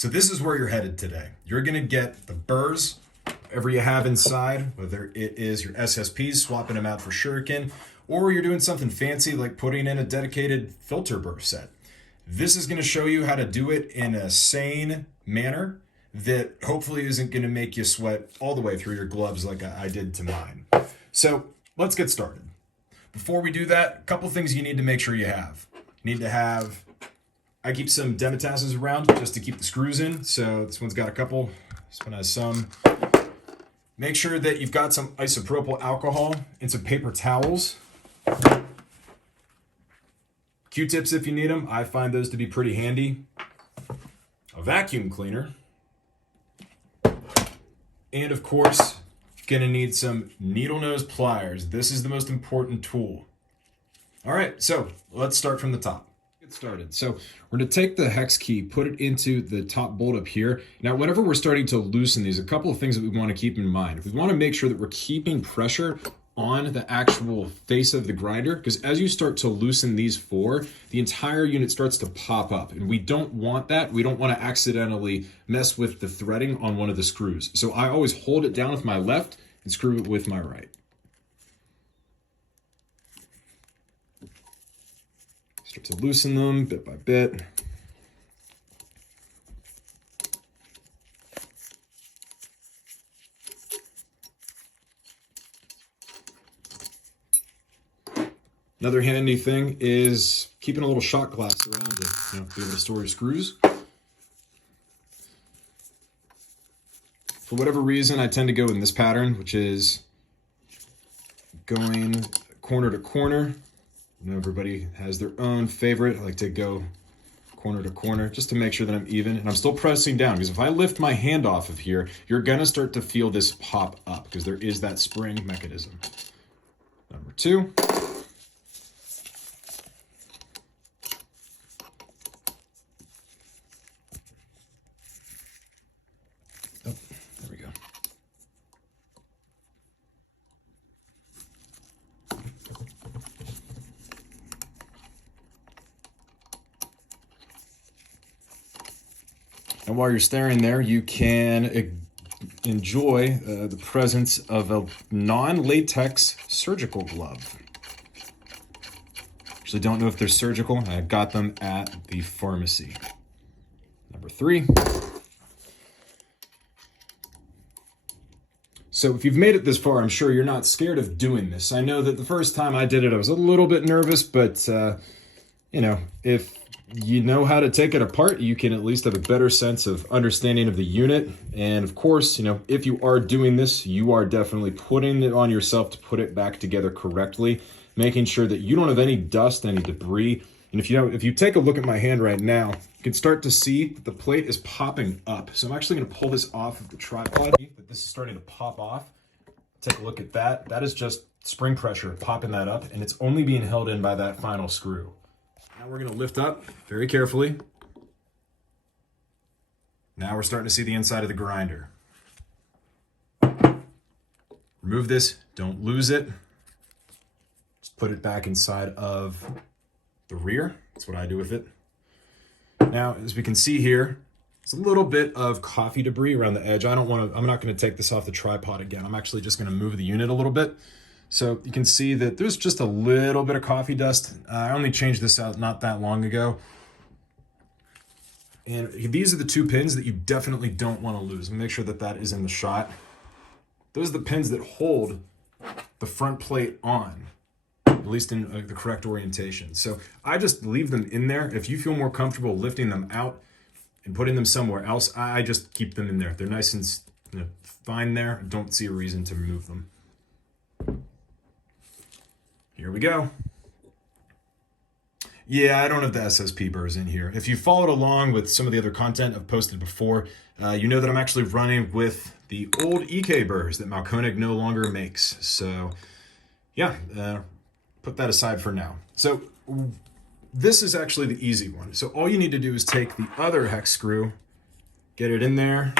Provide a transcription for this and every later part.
So this is where you're headed today. You're gonna get the burrs, whatever you have inside, whether it is your SSPs, swapping them out for shuriken, or you're doing something fancy like putting in a dedicated filter burr set. This is gonna show you how to do it in a sane manner that hopefully isn't gonna make you sweat all the way through your gloves like I did to mine. So let's get started. Before we do that, a couple things you need to make sure you have. You need to have, I keep some demitasses around just to keep the screws in. So this one's got a couple, this one has some. Make sure that you've got some isopropyl alcohol and some paper towels. Q-tips if you need them. I find those to be pretty handy. A vacuum cleaner. And of course, you're gonna need some needle nose pliers. This is the most important tool. All right, so let's start from the top. Get started. So we're going to take the hex key, put it into the top bolt up here. Now, whenever we're starting to loosen these, a couple of things that we want to keep in mind. We want to make sure that we're keeping pressure on the actual face of the grinder, because as you start to loosen these four, the entire unit starts to pop up, and we don't want that. We don't want to accidentally mess with the threading on one of the screws. So I always hold it down with my left and screw it with my right. Start to loosen them bit by bit. Another handy thing is keeping a little shot glass around to be able to store your screws. For whatever reason, I tend to go in this pattern, which is going corner to corner. I know everybody has their own favorite. I like to go corner to corner just to make sure that I'm even. And I'm still pressing down, because if I lift my hand off of here, you're gonna start to feel this pop up because there is that spring mechanism. Number two. Oh, there we go. And while you're staring there, you can enjoy the presence of a non-latex surgical glove. Actually, don't know if they're surgical. I got them at the pharmacy. Number three. So if you've made it this far, I'm sure you're not scared of doing this. I know that the first time I did it, I was a little bit nervous, but if you know how to take it apart, you can at least have a better sense of understanding of the unit. And of course, if you are doing this, you are definitely putting it on yourself to put it back together correctly, making sure that you don't have any dust, any debris. And if you take a look at my hand right now, you can start to see that the plate is popping up. So I'm actually going to pull this off of the tripod. That this is starting to pop off. Take a look at that. That is just spring pressure popping that up, and it's only being held in by that final screw. Now we're going to lift up very carefully. Now we're starting to see the inside of the grinder. Remove this, don't lose it. Just put it back inside of the rear. That's what I do with it. Now, as we can see here, there's a little bit of coffee debris around the edge. I'm not going to take this off the tripod again. I'm actually just going to move the unit a little bit. So you can see that there's just a little bit of coffee dust. I only changed this out not that long ago. And these are the two pins that you definitely don't want to lose. Make sure that that is in the shot. Those are the pins that hold the front plate on, at least in the correct orientation. So I just leave them in there. If you feel more comfortable lifting them out and putting them somewhere else, I just keep them in there. They're nice and fine there. Don't see a reason to remove them. Here we go. Yeah, I don't have the SSP burrs in here. If you followed along with some of the other content I've posted before, you know that I'm actually running with the old EK burrs that Maukonic no longer makes. So yeah, put that aside for now. So this is actually the easy one. So all you need to do is take the other hex screw, get it in there,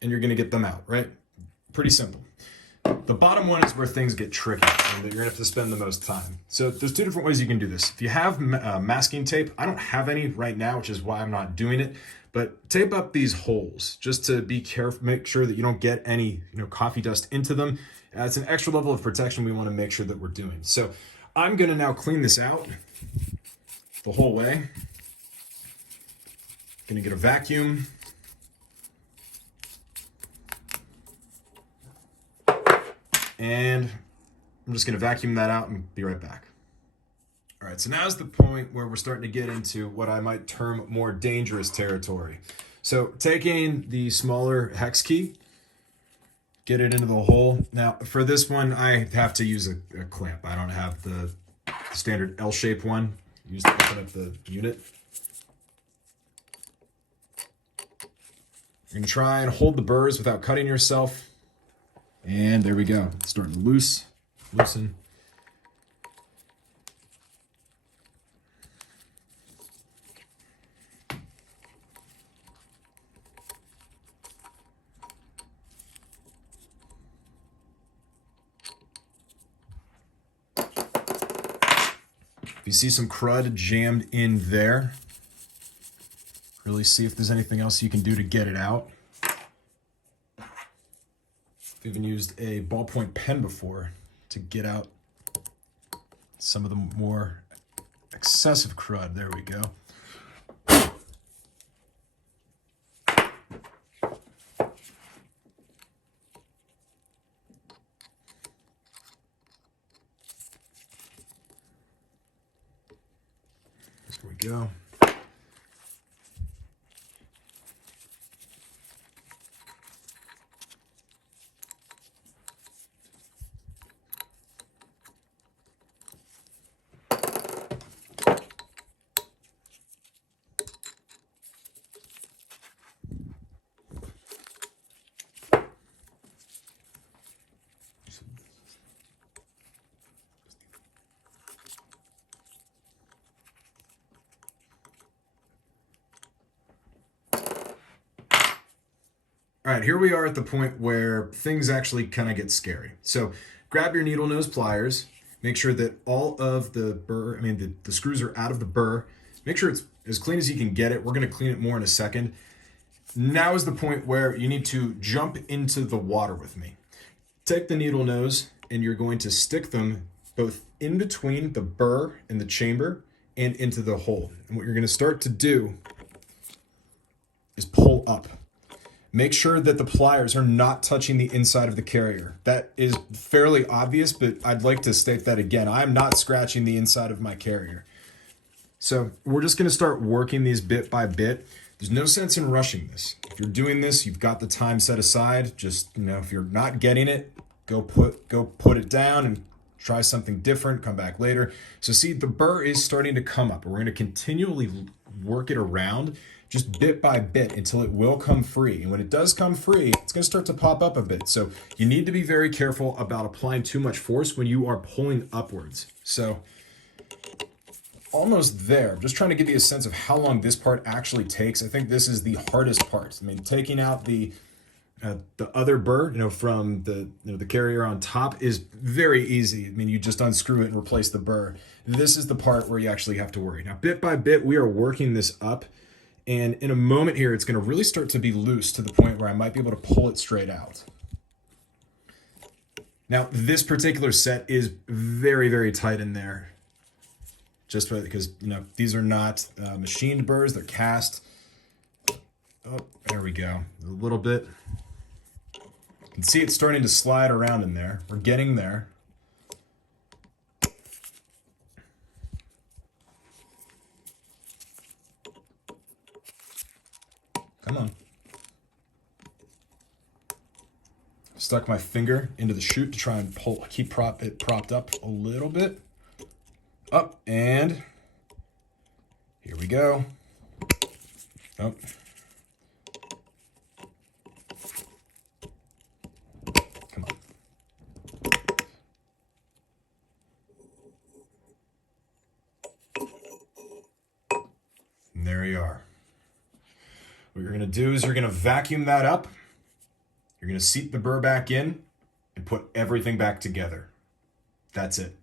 and you're gonna get them out, right? Pretty simple. The bottom one is where things get tricky and that you're gonna have to spend the most time. So there's two different ways you can do this. If you have masking tape, I don't have any right now, which is why I'm not doing it, but tape up these holes just to be careful, make sure that you don't get any coffee dust into them. It's an extra level of protection we wanna make sure that we're doing. So I'm gonna now clean this out the whole way. Gonna get a vacuum. And I'm just gonna vacuum that out and be right back. All right, so now's the point where we're starting to get into what I might term more dangerous territory. So taking the smaller hex key, get it into the hole. Now for this one, I have to use a clamp. I don't have the standard L-shaped one. Use to open up the unit. You're gonna try and hold the burrs without cutting yourself. And there we go. It's starting to loosen. If you see some crud jammed in there, really see if there's anything else you can do to get it out. I've even used a ballpoint pen before to get out some of the more excessive crud. There we go. There we go. All right, here we are at the point where things actually kind of get scary. So grab your needle nose pliers, make sure that all of the burr, the screws are out of the burr. Make sure it's as clean as you can get it. We're gonna clean it more in a second. Now is the point where you need to jump into the water with me. Take the needle nose and you're going to stick them both in between the burr and the chamber and into the hole. And what you're gonna start to do is pull up. Make sure that the pliers are not touching the inside of the carrier. That is fairly obvious, but I'd like to state that again. I'm not scratching the inside of my carrier. So we're just gonna start working these bit by bit. There's no sense in rushing this. If you're doing this, you've got the time set aside. Just, if you're not getting it, go put it down and try something different, come back later. So see, the burr is starting to come up. We're gonna continually work it around just bit by bit until it will come free. And when it does come free, it's gonna start to pop up a bit. So you need to be very careful about applying too much force when you are pulling upwards. So almost there. I'm just trying to give you a sense of how long this part actually takes. I think this is the hardest part. Taking out the other burr, from the carrier on top is very easy. You just unscrew it and replace the burr. This is the part where you actually have to worry. Now, bit by bit, we are working this up. And in a moment here, it's going to really start to be loose to the point where I might be able to pull it straight out. Now, this particular set is very, very tight in there. Just because, these are not machined burrs, they're cast. Oh, there we go. A little bit. You can see it's starting to slide around in there. We're getting there. Come on. Stuck my finger into the chute to try and keep it propped up a little bit. Up, and here we go. Oh. Come on. And there you are. What you're going to do is you're going to vacuum that up. You're going to seat the burr back in. and put everything back together. That's it.